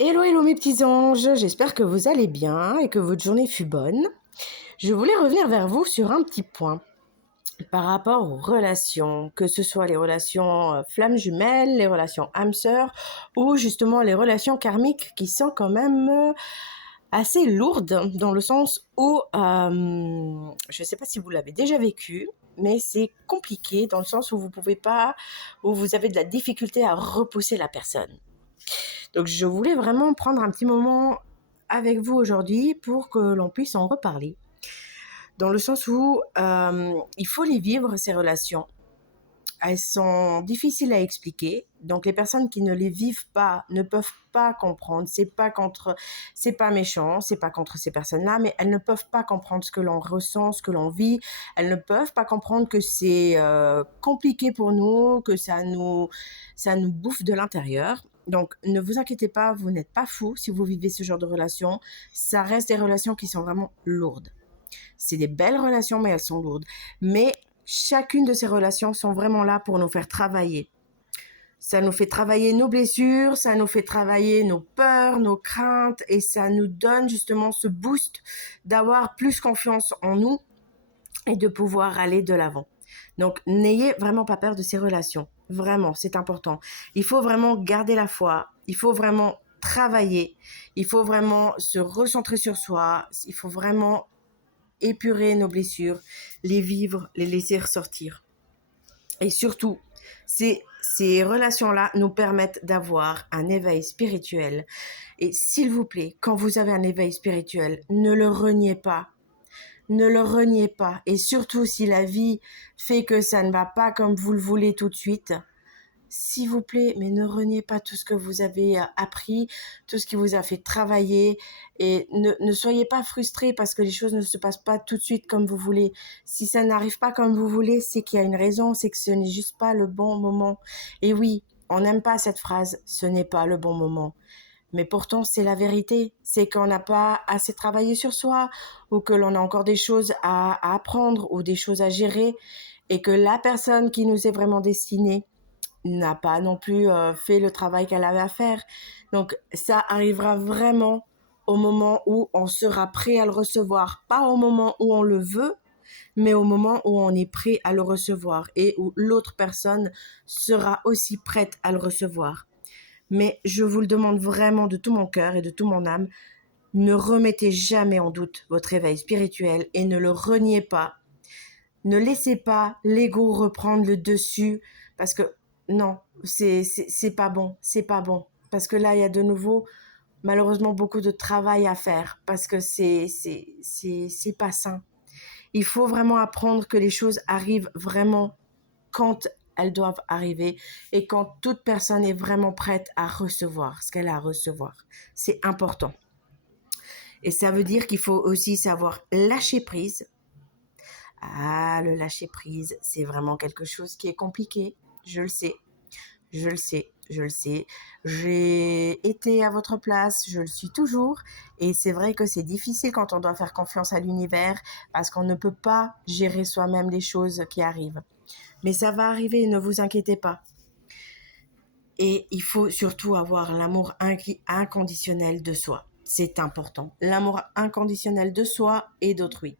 Hello, hello mes petits anges, j'espère que vous allez bien et que votre journée fut bonne. Je voulais revenir vers vous sur un petit point par rapport aux relations, que ce soit les relations flammes jumelles, les relations âmes sœurs ou justement les relations karmiques qui sont quand même assez lourdes dans le sens où, je ne sais pas si vous l'avez déjà vécu, mais c'est compliqué dans le sens où vous pouvez pas, où vous avez de la difficulté à repousser la personne. Donc je voulais vraiment prendre un petit moment avec vous aujourd'hui pour que l'on puisse en reparler. Dans le sens où il faut les vivre, ces relations. Elles sont difficiles à expliquer. Donc les personnes qui ne les vivent pas ne peuvent pas comprendre. C'est pas méchant, c'est pas contre ces personnes-là, mais elles ne peuvent pas comprendre ce que l'on ressent, ce que l'on vit. Elles ne peuvent pas comprendre que c'est compliqué pour nous, que ça nous bouffe de l'intérieur. Donc ne vous inquiétez pas, vous n'êtes pas fous si vous vivez ce genre de relations. Ça reste des relations qui sont vraiment lourdes. C'est des belles relations, mais elles sont lourdes. Mais chacune de ces relations sont vraiment là pour nous faire travailler. Ça nous fait travailler nos blessures, ça nous fait travailler nos peurs, nos craintes, et ça nous donne justement ce boost d'avoir plus confiance en nous et de pouvoir aller de l'avant. Donc, n'ayez vraiment pas peur de ces relations. Vraiment, c'est important. Il faut vraiment garder la foi. Il faut vraiment travailler. Il faut vraiment se recentrer sur soi. Il faut vraiment épurer nos blessures, les vivre, les laisser ressortir. Et surtout, ces relations-là nous permettent d'avoir un éveil spirituel. Et s'il vous plaît, quand vous avez un éveil spirituel, ne le reniez pas. Ne le reniez pas. Et surtout, si la vie fait que ça ne va pas comme vous le voulez tout de suite, s'il vous plaît, mais ne reniez pas tout ce que vous avez appris, tout ce qui vous a fait travailler, et ne soyez pas frustrés parce que les choses ne se passent pas tout de suite comme vous voulez. Si ça n'arrive pas comme vous voulez, c'est qu'il y a une raison, c'est que ce n'est juste pas le bon moment. Et oui, on n'aime pas cette phrase, ce n'est pas le bon moment. Mais pourtant, c'est la vérité. C'est qu'on n'a pas assez travaillé sur soi, ou que l'on a encore des choses à apprendre, ou des choses à gérer, et que la personne qui nous est vraiment destinée n'a pas non plus fait le travail qu'elle avait à faire. Donc ça arrivera vraiment au moment où on sera prêt à le recevoir, pas au moment où on le veut, mais au moment où on est prêt à le recevoir et où l'autre personne sera aussi prête à le recevoir. Mais je vous le demande vraiment de tout mon cœur et de toute mon âme, ne remettez jamais en doute votre éveil spirituel et ne le reniez pas. Ne laissez pas l'ego reprendre le dessus parce que non, c'est pas bon, c'est pas bon. Parce que là, il y a de nouveau, malheureusement, beaucoup de travail à faire parce que c'est pas sain. Il faut vraiment apprendre que les choses arrivent vraiment quand elles doivent arriver et quand toute personne est vraiment prête à recevoir ce qu'elle a à recevoir. C'est important. Et ça veut dire qu'il faut aussi savoir lâcher prise. Ah, le lâcher prise, c'est vraiment quelque chose qui est compliqué. Je le sais, je le sais, je le sais. J'ai été à votre place, je le suis toujours. Et c'est vrai que c'est difficile quand on doit faire confiance à l'univers parce qu'on ne peut pas gérer soi-même les choses qui arrivent. Mais ça va arriver, ne vous inquiétez pas. Et il faut surtout avoir l'amour inconditionnel de soi. C'est important. L'amour inconditionnel de soi et d'autrui.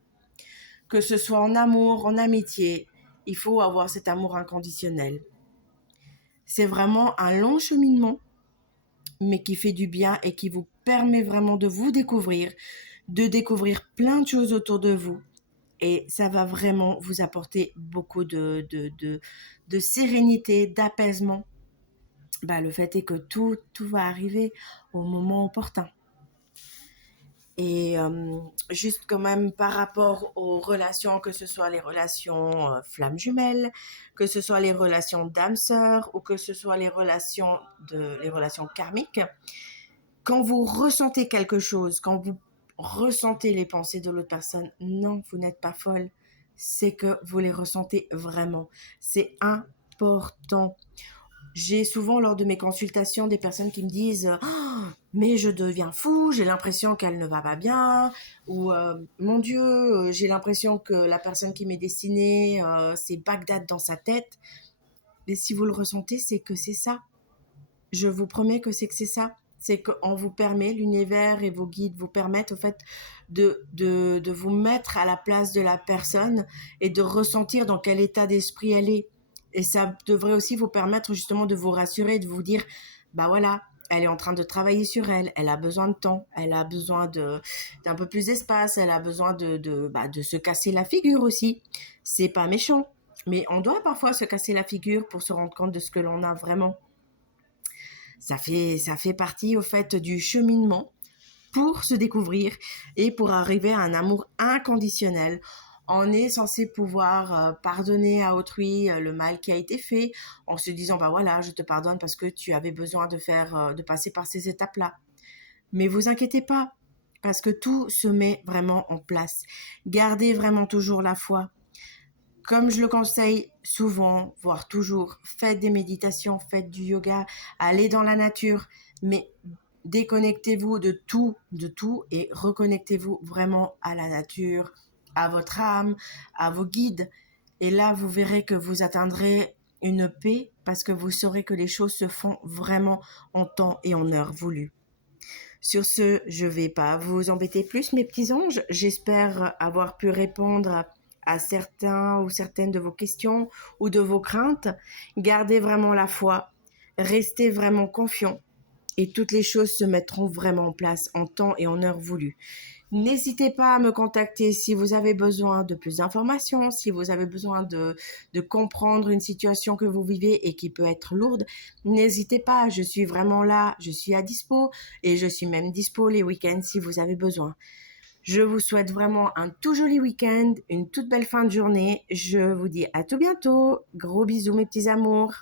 Que ce soit en amour, en amitié, il faut avoir cet amour inconditionnel. C'est vraiment un long cheminement, mais qui fait du bien et qui vous permet vraiment de découvrir plein de choses autour de vous. Et ça va vraiment vous apporter beaucoup de sérénité, d'apaisement. Le fait est que tout va arriver au moment opportun. Et juste quand même par rapport aux relations, que ce soit les relations flammes jumelles, que ce soit les relations d'âme sœur ou que ce soit les relations karmiques, quand vous ressentez quelque chose, quand vous ressentez les pensées de l'autre personne, non, vous n'êtes pas folle. C'est que vous les ressentez vraiment. C'est important. J'ai souvent lors de mes consultations des personnes qui me disent oh, mais je deviens fou, j'ai l'impression qu'elle ne va pas bien, ou mon Dieu, j'ai l'impression que la personne qui m'est destinée, c'est Bagdad dans sa tête. Mais si vous le ressentez, c'est que c'est ça. Je vous promets que c'est ça. c'est qu'on vous permet, l'univers et vos guides vous permettent au fait de vous mettre à la place de la personne et de ressentir dans quel état d'esprit elle est. Et ça devrait aussi vous permettre justement de vous rassurer, de vous dire, bah voilà, elle est en train de travailler sur elle, elle a besoin de temps, elle a besoin d'un peu plus d'espace, elle a besoin de se casser la figure aussi. C'est pas méchant, mais on doit parfois se casser la figure pour se rendre compte de ce que l'on a vraiment. Ça fait partie au fait du cheminement pour se découvrir et pour arriver à un amour inconditionnel. On est censé pouvoir pardonner à autrui le mal qui a été fait en se disant bah voilà, je te pardonne parce que tu avais besoin de passer par ces étapes-là. Mais vous inquiétez pas parce que tout se met vraiment en place. Gardez vraiment toujours la foi. Comme je le conseille souvent, voire toujours, faites des méditations, faites du yoga, allez dans la nature, mais déconnectez-vous de tout et reconnectez-vous vraiment à la nature, à votre âme, à vos guides. Et là, vous verrez que vous atteindrez une paix parce que vous saurez que les choses se font vraiment en temps et en heure voulue. Sur ce, je ne vais pas vous embêter plus, mes petits anges. J'espère avoir pu répondre à certains ou certaines de vos questions ou de vos craintes. Gardez vraiment la foi, restez vraiment confiants et toutes les choses se mettront vraiment en place en temps et en heure voulue. N'hésitez pas à me contacter si vous avez besoin de plus d'informations, si vous avez besoin de comprendre une situation que vous vivez et qui peut être lourde. N'hésitez pas, je suis vraiment là, je suis à dispo et je suis même dispo les week-ends si vous avez besoin. Je vous souhaite vraiment un tout joli week-end, une toute belle fin de journée. Je vous dis à tout bientôt. Gros bisous mes petits amours.